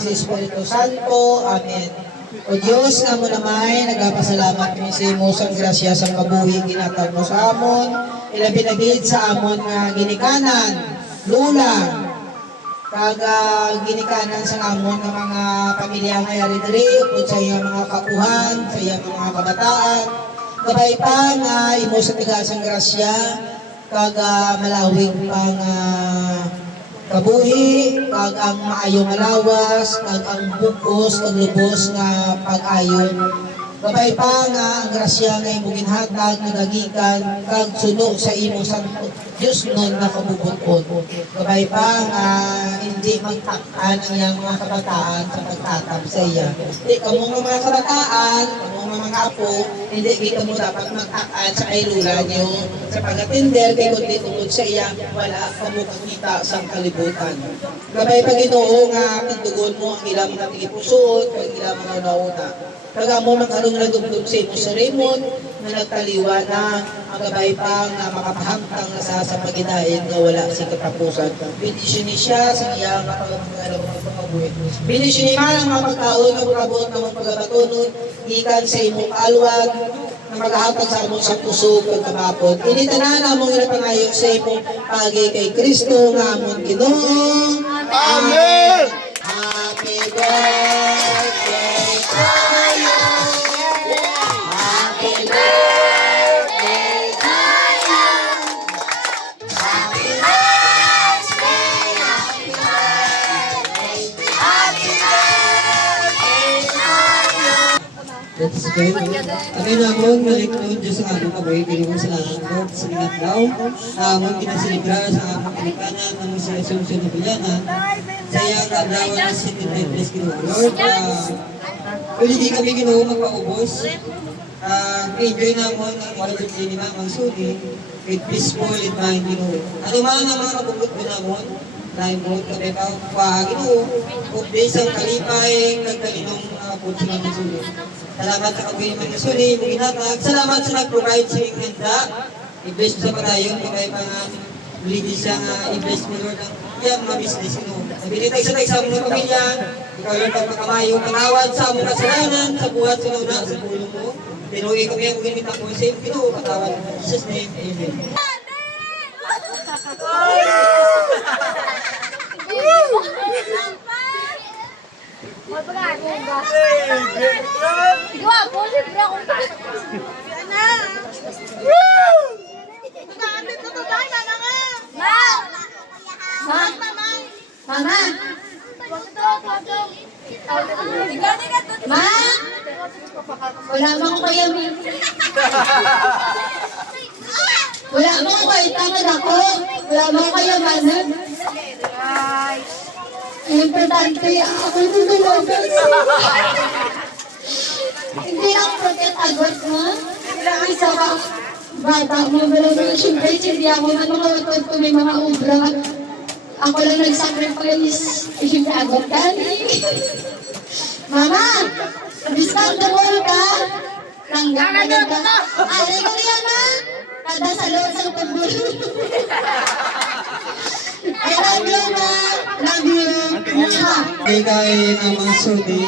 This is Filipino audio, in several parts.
nga si Espiritu Santo. Amen. O Diyos nga mo namay, nagapasalamat kami sa imo sang grasya sa kabuhi ginatag mo sa amon. Ilabi na gid sa amon nga ginikanan, lula, kag ginikanan sa amon ng mga pamilya nga yari diri upod sa iyang mga kapuhan, sa iyang mga kabataan. Gabay pa nga imo sa tigasang grasya, kag malawig pa nga kabuhi, kag ang maayong alawas, kag ang bukos, kag lubos nga pag-ayon. Gabay pa nga ang grasya nga imong ginhatag nagagikan kag suno sa imo santo Dios nun na kabubuton. Gabay pa nga hindi magtakan ang iyang mga kabataan sa pagtatap sa iya. Di kamong mga kabataan, kamong mga apo, hindi kita mo dapat magtakan sa kailula niyo sa pag-atender kay kundi tungod sa iya wala ka mo kakita sa kalibutan. Gabay pa Ginoo nga pagtugon mo ang ilang mga tigipusoon, ang ilang mga nauna. Kaya mo magkaroon na dumdum sa imo sa Raymond na nagtaliwa na ang gabay pa nga makapahamtang na sa paginain nga wala si katapusan. Bendisyon ni siya sa iyang kapag-alam ng pagkabuhi. Bendisyon ni man ang mga pagkaon na burabot na magpagabatunon ikan sa imong alwag na maghahatag sa among sa puso pagkamapod. Initanan among inapangayo sa imong pagi kay Kristo nga among Ginoo. Amen! Happy birthday! That's good. Kami namon malikod Diyos ang among kabuhi, kinuha sa langit Lord, sa ingat daw. Amon kinasilibra sa among kinikanan, ng sa Asunsyon na Bilyanan. Sa iyang kadlawan na 73 kinuha Lord. Kung hindi kami kinuha magpaubos, enjoy namon ang birthday ni Mamang Sudi with peaceful and mind kinuha. Ano man ang mga kabugot ko namon, naimod kami pa kinuha, updates ang kalipay, nagkalinong punso ng Sudi. Salamat sa kabuhi mga suli, mga ginatag. Salamat sa nag-provide sa inyong handa. I-bless sa padayon, kaya mga lady siya nga i-bless mo Lord ang iyang mga business mo. Nabilitay sa sa mga pamilya, ikaw Lord ang pagkamayo, pangawad sa among kasalanan, sa buhat sa luna, sa pulo mo. Pinuwi kami ang ginit ako sa iyo, Ginoo, patawad in Jesus' name, Amen. Dua, boleh berapa? Ana. Mama, Ma, wala mo ko kayo. Wala mo ko kayo tangad ako. Wala mo ko kayo manag. Importante, ako yung lumagas. Hindi ako protect agad mo. Isa ka, bata mo, malamang siyempre, hindi ako manungatod ko may mga ubra. Ako lang nag-sacrifice, hindi agad ka. Mama, discount the wall ka. Tanggap ka. Ay, ko yan ha. Kada sa loob sa pagbulo. I love you, ma. Love you. Kay Mamang Sudi,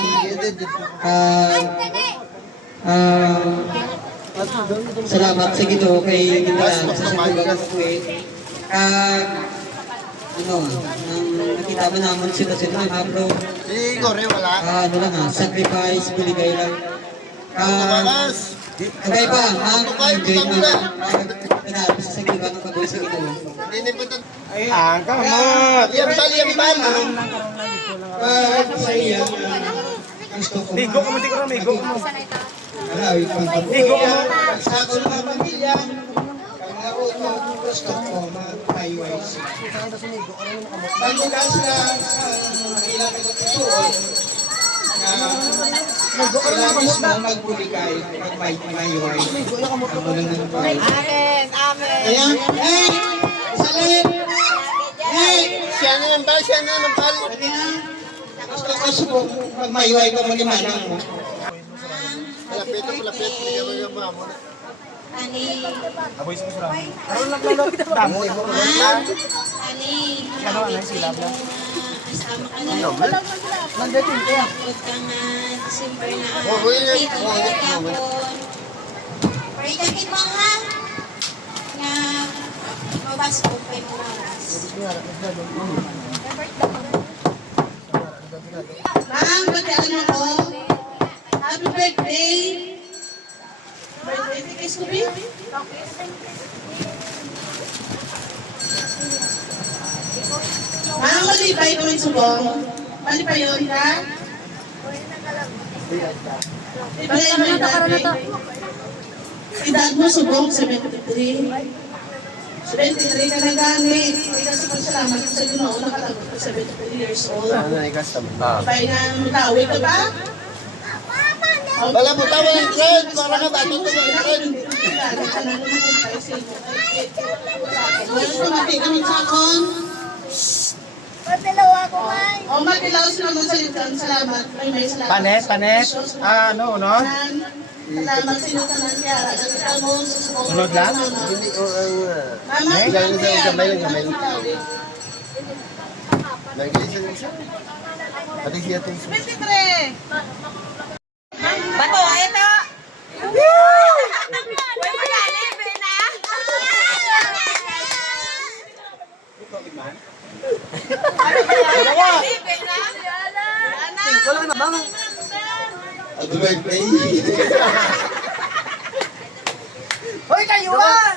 salamat sa Ginoo kay Ginaan sa pagkakas ko nakita mo naman sila bro. Igor, wala. Ano lang sacrifice, binigay lang. Kagay pa, enjoy mo lang. Nagkakaroon sa Ginoo ng kabuhi sa Ginoo. Ang kamot! Yambal! Sa iya, gusto ko. Migo ka mo, di ko na migo ka mo. Marawit pang kabuhi. Migo ka mo. Sa ako ng mga pamilya, gusto ko mag-IYC. Bago lang sila ilang nagtutuon na sila mismo magbuligay mag-IYC. Ang walang nanapay. Amen. Amen. Kaya, salin! Siya na yung bal, siya na yung bal. Pwede na. Gusto ko mag-IYC ka mo ni Manang mo. Malapit, hindi ka mag-amamo na. Ani. Aboy sa kusura. Karoon lang. Damo. Ani. Ano, silab lang. Kasama ka na. Huwag ka nga, December na. Dito na nagkapon. Pray jacket mo ha. Nga, mabas ko pa yung oras. Ma'am, pagkaan ako. Happy birthday. Birthday ni Kiss Kubi. Ma'am, malipay ko rin subong. Malipay yun, ha? Ibalik mo yung birthday. Edad mo subong, 73. 73 ka na gani. Hindi kasi pagsalamat ko sa Ginoo, nakalagot ko 73 years old. Ibay na mutawi ka ba? Wala mo tawa ng trend. Para ka ba? Ito ng trend. Walang tumati kami sa akon. O, matilaw sila ng salitan. Salamat. May salamat. Panet. Ano, no? Salamat sa inyo tanan kaya. Nagkita mo sa subong. Sunod lang? Hindi ko ang... Mama, Gamay lang. Nag-iisip mo siya. Pati siya ito. Bato, ito! Uy, magani, Bena! Happy birthday. Hoy, kayo ah!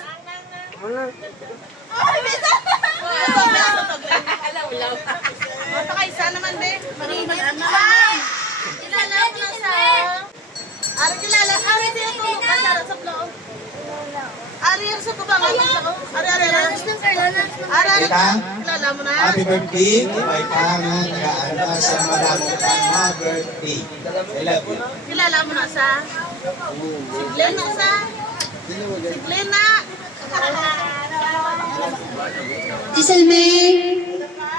Mapakaisa naman, be. Kilala mo na sa... Ari kilala. Ari din ito. Kasara sa vlog. Ari yung sa kubangan ng vlog. Ari. Ari. Kilala mo na. Happy birthday, may pangan, nag-aanda sa malamang na birthday. I love you. Kilala mo na sa... Si Glenn na sa... Si Glenn na. Giselle May.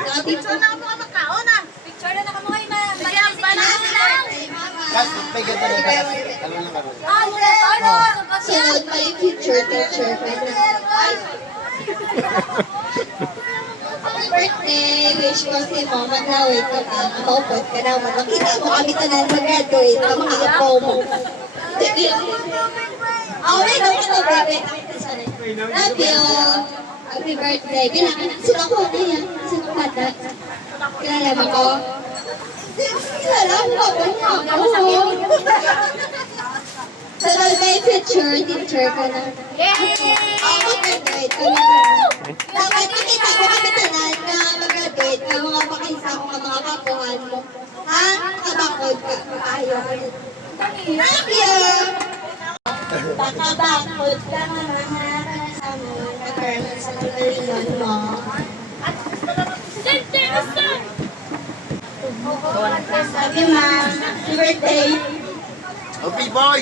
Happy Picture na ako mga magkaon ah. Picture na ako mga ima. Sige, ang panahon lang. Kas, may ganda na kas. Ano lang karo? Sunod pa yung future teacher. Happy birthday! Wish ko si Mama na wait ka na. Maupot ka na. Makita mo kami tanan mag-graduate. Ang mga apo mo. Oh, wait, baby. Love you. Happy birthday. Sino ko na yan? Sino ka? Kilala mo ko? Kilala mo ako. Sunod pa yung future teacher ka na. Ako mag-graduate ka na. Dapat makita ko kami tanan na mag-graduate ka. Mga pakinsa ko ng mga kapuhan mo. Ha? Kabakod ka. Ayaw ka na. Love you! Baka bakod ka na maharap sa mga nagkaroon sa kagalingan mo. Love you, ma. Happy birthday. Oh, B-boy.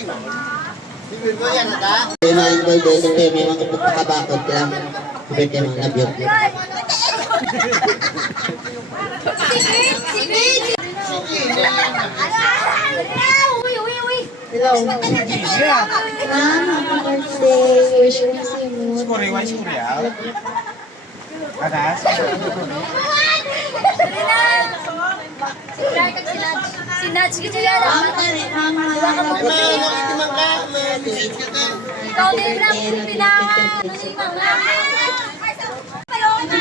B-boy yan, ata? Kaya na yung birthday sa Temi, mga kapagkakabakot ka lang. Birthday mo, love you. Hello. Ma'am, happy birthday. Wish ko si mo. Korea. Anas? Sinats gitu ya. May mga nakitimang ka. May visit ka ta. Ikaw din lang pinangan. Happy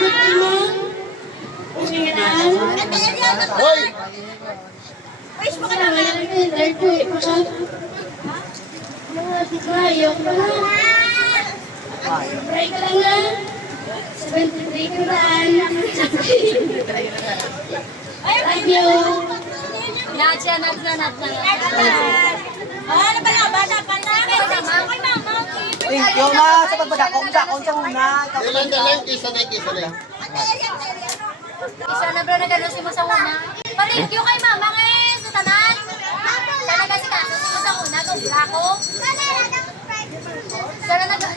birthday, ma'am. Hoy! Wish mo ka Ano naman. yan? Birthday mo ka. Ayaw ka na. Pray ka lang na. 73 ka na. Love you. Nadsya. Ano ba yung bata pa na? Thank you ma sa pagpadakong sa una. Dalang, kisa na. Isa na bro naganosi mo sa una. Pa-thank you kay mama ngayon sa tanan. Sana kasi kaso mo sa una kung ako.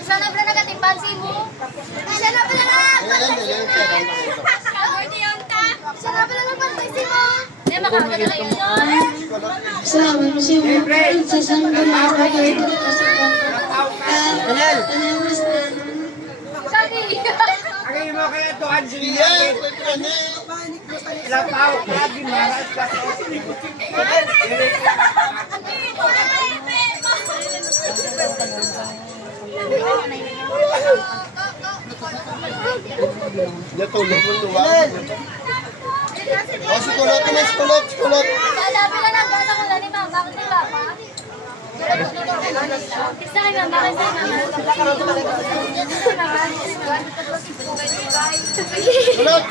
Sana bro nagatimpan si mo. Sana pala na. Sana pala na pantay si mo. Hindi makakagad na kayo nun. Salamat mo siya mo. Sasama ko na ako kayo dito sa Daniel. Ano mas na? Kagi. Agay mo kaya Iya, pwede. Natulog mo luwag. Oh, si kulot, si kulot. Sabi na lang gano'n ko lang ni Mama. Bakit ni Papa? Isa kay Mama. Kasi Mama. Kulot.